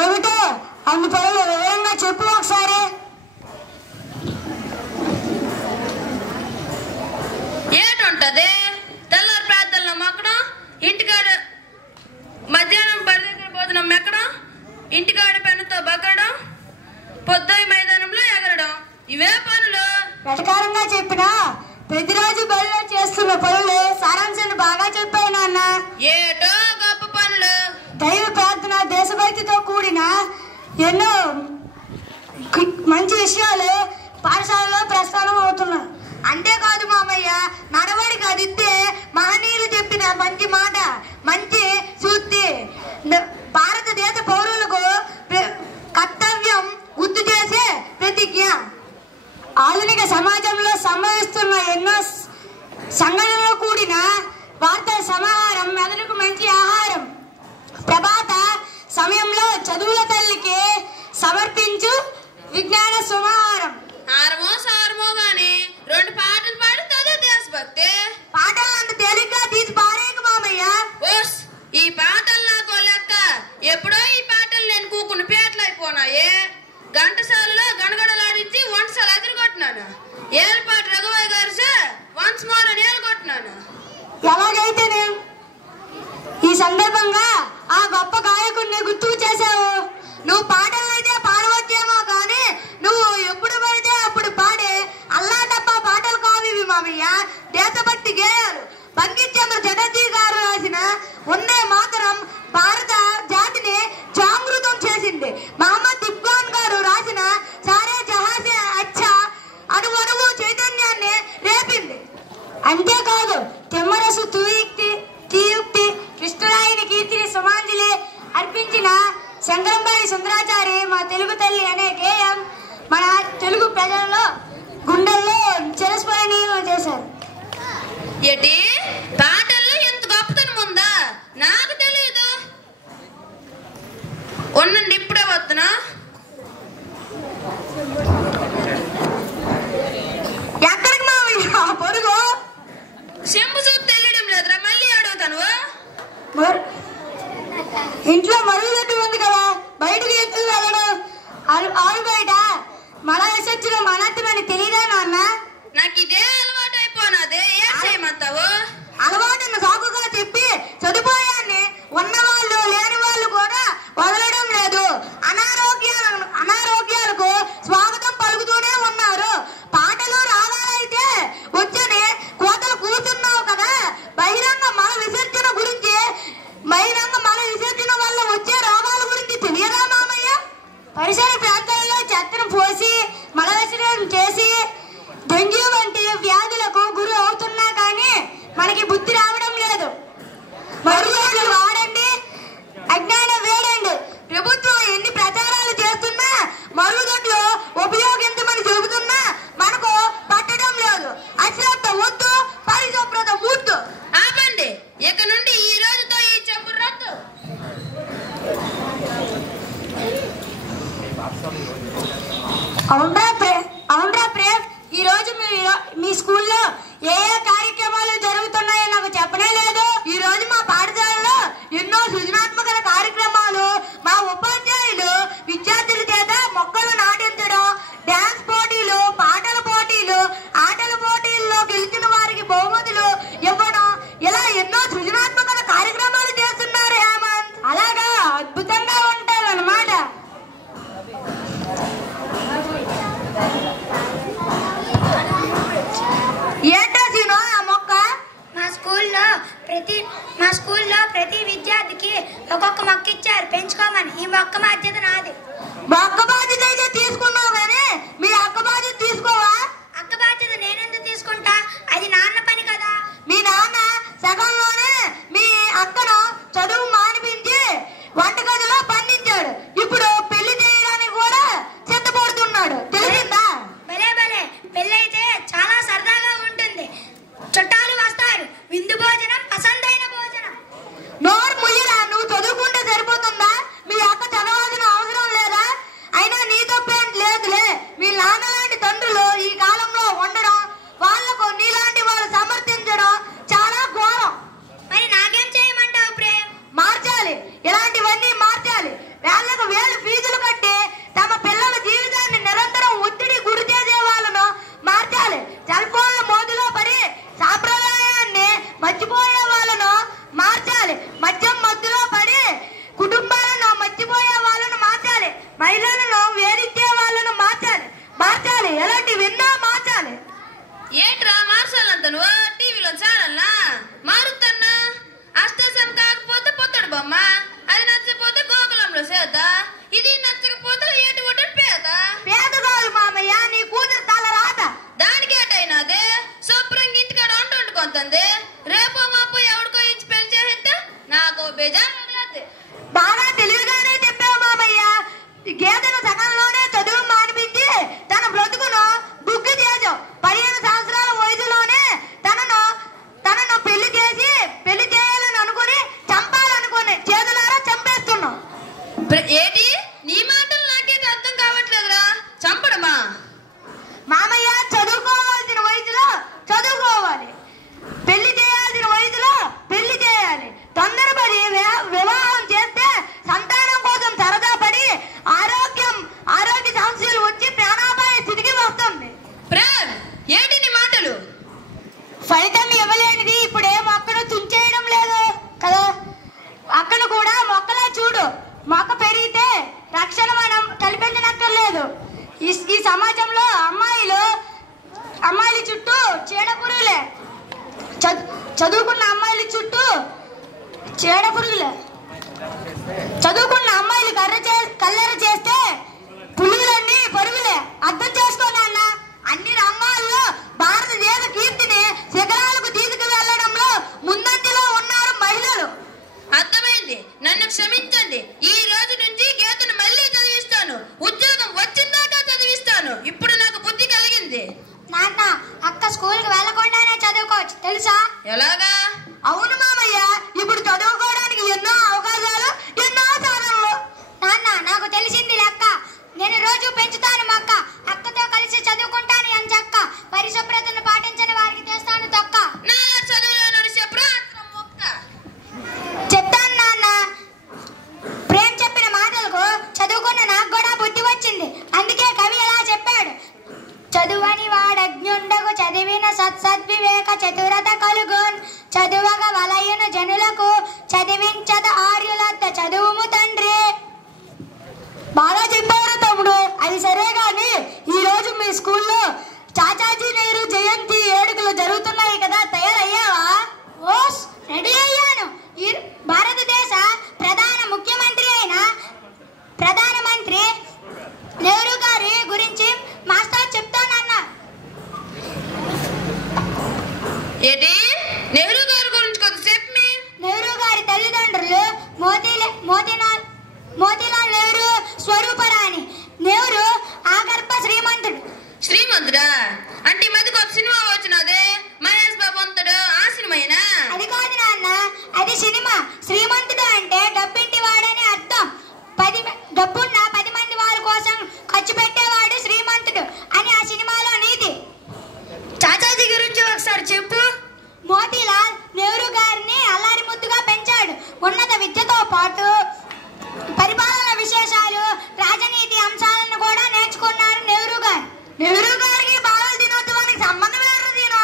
ఏమిటో అన్ని పనులు వివరంగా చెప్పు ఒకసారి. ఏటుంటది? తెల్లారి ప్రార్థనలో మొక్కడం, ఇంటికాడ మధ్యాహ్నం బడి దగ్గర భోజనం మెక్కడం, ఇంటికాడ పెన్నుతో బగ్గడం, పొద్దుయి మైదానంలో ఎగరడం, ఇవే పనులు. వెటకారంగా చెప్పినా ప్రతిరోజు బడిలో చేస్తున్న పనులు సారాంశాన్ని బాగా చెప్పావు నాన్న. ఏటో గొప్ప పనులు. దైవ ప్రార్థన, దేశభక్తితో కూడిన ఎన్నో మంచి విషయాలు పాఠశాలలో ప్రస్థానం అవుతున్నాయి. అంతేకాదు మామయ్య, నడవడికి అదిద్దే మహనీయులు చెప్పిన మంచి మాట, మంచి సూక్తి, భారతదేశ పౌరులకు కర్తవ్యం గుర్తు చేసే ప్రతిజ్ఞ. ఆధునిక సమాజంలో సంభవిస్తున్న ఎన్నో సంఘటనలు కూడిన వార్తల సమాహారం మెదడుకు మంచి ఆహారం. ప్రభాత సమయంలో చదువుల తల్లికి సమర్పించు విజ్ఞాన సమాహారం. ఆరమో గాని 2 పాటలు పాడి చదువు దేశభక్తి. పాటలు అంత తేలిగ్గా తీసి పారేయక మామయ్య. ఓస్, ఈ పాటలు నాకు లెక్క. ఎప్పుడో ఈ పాటలు నేను కూకుని పేటలు అయిపోనాయే. ఘంటసాలలో గణగడలాడించి వంటసాలు ఎదురుకొట్టినాను. ఏలపాటి రఘువయ్య గారు సార్ వన్స్ మోర్ అని ఏలుకొట్టినాను. ఎలాగైతే ఈ సందర్భంగా ఆ గొప్ప గాయకుడిని గుర్తుకు చేశావు. నువ్వు పాటలైతే పాడవచ్చేమో కానీ నువ్వు ఎప్పుడు పడితే అప్పుడు పాడే అల్లా తప్ప పాటలు కావివి మామయ్య. దేశభక్తి గేయాలు. బంకించంద్ర చటర్జీ గారు రాసిన వందే మాతరం భారత జాతిని జాగృతం చేసింది. మహమ్మద్ ఇక్బాల్ గారు రాసిన సారే జహాసే అచ్చా అణువణువు చైతన్యాన్ని రేపింది. అంతేకాదు తిమ్మరసు తీయుక్తి కృష్ణరాయుని కీర్తిని సుమాంజలి అర్పించిన శంకరంపల్లి సుందరాచారి మా తెలుగు తల్లి అనే గేయం మన తెలుగు ప్రజలలో గుండెల్లో చిరస్మరణీయం చేశారు. ఏంటి పాటల్లో ఎంత గొప్పతనం ఉందా? నాకు తెలియదు. ఉండండి, ఇప్పుడే వస్తున్నా. ఎక్కడికి మామయ్య పొరుగు? చెంపు చూసి తెలియడం లేదురా, మళ్ళీ అడుగుతాను. ఇంట్లో మరుగుదొడ్డి ఉంది కదా, బయటకు ఎత్తుకు వెళ్ళడం ఆరు బయట మల విసర్జనం అనర్థమని తెలియదా నాన్న? నాకు ఇదే అలవాటు అయిపోనాదే. ఏం చేయమంటావు? అలవాటును సాకుగా చెప్పి సదుపాయాన్ని ఉన్నవాళ్ళు లేని వాళ్ళు కూడా వదలడం లేదు. అనారోగ్యాలకు స్వాగతం పలుకుతూనే ఉన్నారు. పాటలు రాగాలైతే వచ్చని కోతలు కూర్చున్నావు కదా. బహిరంగ మల విసర్జన వల్ల వచ్చే రోగాల గురించి తెలియదా మామయ్య? పరిసర ప్రాంతాల్లో చెత్తను పోసి మల విసర్జన చేసి డెంగ్యూ వంటి వ్యాధులకు గురి అవుతున్నా కానీ మనకి బుద్ధి రావడం లేదు. మరుగుదొడ్లు వాడండి, అజ్ఞానం వేడండి. ప్రభుత్వం ఎన్ని ప్రచారాలు చేస్తున్నా మరుగుదొడ్లు ఉపయోగించమని చెబుతున్నా మనకు పట్టడం లేదు. అశ్రద్ధ వద్దు, పరిశుభ్రత ముద్దు. ఆపండి, ఇక నుండి ఈ రోజుతో ఈ చెంపు రద్దు. అవునరా ప్రేమ్, ఈ రోజు మీ స్కూల్లో ఏ కార్యక్రమాలు జరుగుతున్నాయో నాకు చెప్పనే లేదు. ఈ రోజు మా పాఠశాలలో ఎన్నో సృజనాత్మక కార్యక్రమాలు, మా ఉపాధ్యాయులు విద్యార్థుల చేత మొక్కలు నాటించడం, డాన్స్ పోటీలు, పాటల పోటీలు, ఆటల పోటీల్లో గెలిచిన వారికి బహుమతులు ఇవ్వడం, ఇలా ఎన్నో సృజనాత్మక కార్యక్రమాలు చేస్తున్నారు హేమంత్. అలాగా, అద్భుతంగా ఉంటావు అన్నమాట. ఏంటో సీను ఆ మొక్క? మా స్కూల్లో ప్రతి విద్యార్థికి ఒక్కొక్క మొక్క ఇచ్చారు పెంచుకోమని. ఈ మొక్క బాధ్యత నాది. అక్క బాధ్యత అయితే తీసుకున్నావు కానీ మీ అక్క బాధ్యత తీసుకోవా? అక్క బాధ్యత నేనెందుకు తీసుకుంటా? అది నాన్న పని కదా. మీ నాన్న సగంలోనే మీ అక్కను చదువు మానిపించి వంటగదిలో బంధించాడు. ఇప్పుడు పెళ్లి చేయడానికి కూడా సిద్ధపడుతున్నాడు. తెలిసిందా? భలే భలే, పెళ్ళైతే చాలా సరదాగా ఉంటుంది. చుట్టాలు వస్తారు, విందు భోజనం, పసందైన భోజనం. నోరు ముయ్యరా, నువ్వు చదువుకుంటే సరిపోతుందా? మీ అక్క చదవాల్సిన అవసరం పొందుతుంది. రేపు మాపు ఎవరికో ఇచ్చి పెళ్లి చేస్తే నాకు బేజారు తగలద్ది. బాగా తెలివిగానే చెప్పావు మామయ్య. గేదెను సగంలోనే చదువు మానిపించి తన బ్రతుకును బుగ్గు చేసావు. 15 సంవత్సరాల వయసులోనే తనను పెళ్లి చేయాలని అనుకుని చంపాలనుకుని చేతులారా చంపేస్తున్నావు. ఏటి నీ మాటలు నాకైతే అర్థం కావట్లేదురా. చంపడమా? మామయ్య, చదువుకోవాల్సిన వయసులో చదువుకోవాలి, పెళ్లి చేయాల్సిన వయసులో పెళ్లి చేయాలి. తొందరపడి వివాహం చేస్తే సంతానం కోసం సరదా పడి ఆరోగ్య సమస్యలు వచ్చి ప్రాణాపాయ స్థితికి వస్తుంది. ఏంటి నీ మాటలు? ఫలితం ఇవ్వలేనిది ఇప్పుడే మొక్కను తుంచేయడం లేదు కదా. అక్కను కూడా మొక్కలా చూడు. మొక్క పెరిగితే రక్షణ మనం కల్పించనక్కర్లేదు. ఈ సమాజంలో అమ్మాయిల చుట్టూ చీడపురుగులే. చదువుకున్న అమ్మాయిల చుట్టూ చీడపురుగులే. చదువుకున్న అమ్మాయిలు కల్లెర చేస్తే పురుగులన్నీ పరుగులే. అర్థం చేసుకో నాన్న. అన్ని రంగాల్లో భారతదేశ కీర్తిని శిఖరాలకు తీసుకువెళ్లడంలో ముందంజలో ఉన్నారు మహిళలు. అర్థమైంది. నన్ను క్షమించండి. ఈ రోజు నుంచి గీతను మళ్ళీ చదివిస్తాను. ఉద్యోగం వచ్చిందాకా చదివిస్తాను. ఇప్పుడు నాకు బుద్ధి కలిగింది. నాన్న, అక్క స్కూల్కి వెళ్ళకుండానే చదువుకోవచ్చు తెలుసా? ఎలాగా? అవును మామయ్య, ఇప్పుడు చదువుకోవడానికి ఎన్నో అవకాశాలు, ఎన్నో సాధనలు. నాన్న, నాకు తెలిసింది లెక్క. నేను రోజు పెంచుతాను మొక్క. అక్కతో కలిసి చదువుకుంటాను ఎంచక్క. పరిశుభ్రతను పాటించని వారికి తెస్తాను తొక్క. నాలా చదువులో నడిచే ప్రాంతం మొక్క. చెప్తాను నాన్న. ప్రేమ్ చెప్పిన మాటలకు చదువుకున్న నాకు కూడా బుద్ధి వచ్చింది. అందుకే కవి ఎలా చెప్పాడు: చదువని వాడజ్ఞుండగు చదివిన సత్సద్వివేక చతురత కలుగున్. చదువగ వలయను జనులకు చదివించద ఆర్యులత్త చదువుము తండ్రి. బాగా చెప్పారు తమ్ముడు. అది సరే గాని ఈ రోజు మీ స్కూల్లో చాచాజీ నెహ్రూ జయంతి వేడుకలు జరుగుతున్నాయి కదా, తయారయ్యావా? ఓస్, రెడీ అయ్యాను. భారతదేశ ప్రధానమంత్రి నెహ్రూ గారి గురించి మాస్టర్ చెప్తానన్నా. ఏంటి? నెహ్రూ గారి గురించి కొద్దిసేపు నెహ్రూ గారి తల్లిదండ్రులు మోతీలాల్ నెహ్రూ స్వరూపరాణి. నెహ్రూ ఆగర్భ శ్రీమంతుడు. శ్రీమంతుడా? అంటే ఈ మధ్యకు ఒక సినిమా వచ్చినదే, మహేష్ బాబు అంతడు. ఆ సినిమాయినా? అది కాదు నాన్న, అది సినిమా. శ్రీమంతుడు అంటే డబ్బింటి వాడని అర్థం. డబ్బున్న 10 మంది వారి కోసం ఖర్చు పెట్టేవాడు శ్రీమంతుడు అని ఆ సినిమాలో నీతి. చాచాజీ గురించి ఒకసారి చెప్పు. మోతీలాల్ నెహ్రూ గారిని అల్లారి ముద్దుగా పెంచాడు. ఉన్నత విద్యతో పాటు పరిపాలన విశేషాలు, రాజనీతి అంశాలను కూడా నేర్చుకున్నారు నెహ్రూ గారు. నెహ్రూ గారికి బాలల దినోత్సవానికి సంబంధం ఏంటో దీను?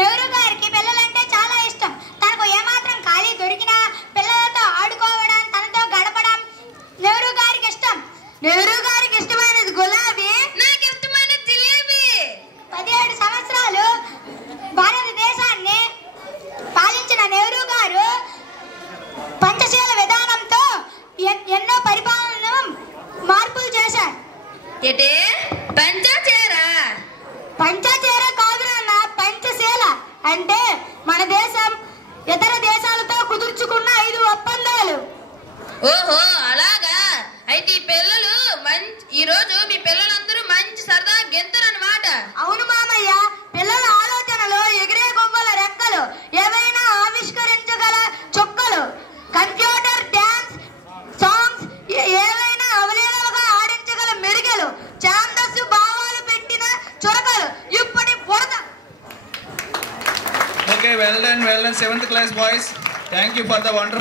నెహ్రూ గారికి పిల్లలంటే చాలా ఇష్టం. తనకు ఏమాత్రం ఖాళీ దొరికినా పిల్లలతో ఆడుకోవడం, తనతో గడపడం నెహ్రూ గారికి ఇష్టం. నెహ్రూ గారికి ఇష్టమైనది గులాబీ, నాకు ఇష్టమైన జిలేబీ. 17 సంవత్సరాలు భారతదేశాన్ని పాలించిన నెహ్రూ గారు పంచశీల విధానంతో ఎన్నో పరిపాలన మార్పులు చేశారు. ఏంటి? పంచచీర కాదు నాన్న, పంచశీల అంటే మన దేశం ఇతర దేశాలతో కుదుర్చుకున్న 5 ఒప్పందాలు. ఓహో, అలాగా. అయితే ఈ రోజు మీ పిల్లలందరూ మంచి సరదా గెంతురన్నమాట. అవును మామయ్య, పిల్లల ఆలోచనలు ఎగిరే గువ్వల రెక్కలు, ఏవైనా ఆవిష్కరించగల చుక్కలు, కంప్యూటర్ డాన్స్ సాంగ్స్, ఏవైనా అవలీలలుగా ఆడించగల మెరుగలు, ఛాందస్సు భావాలు పెట్టిన చురకలు, ఇప్పటి బురద. Okay, well done, 7th class boys. Thank you for the wonderful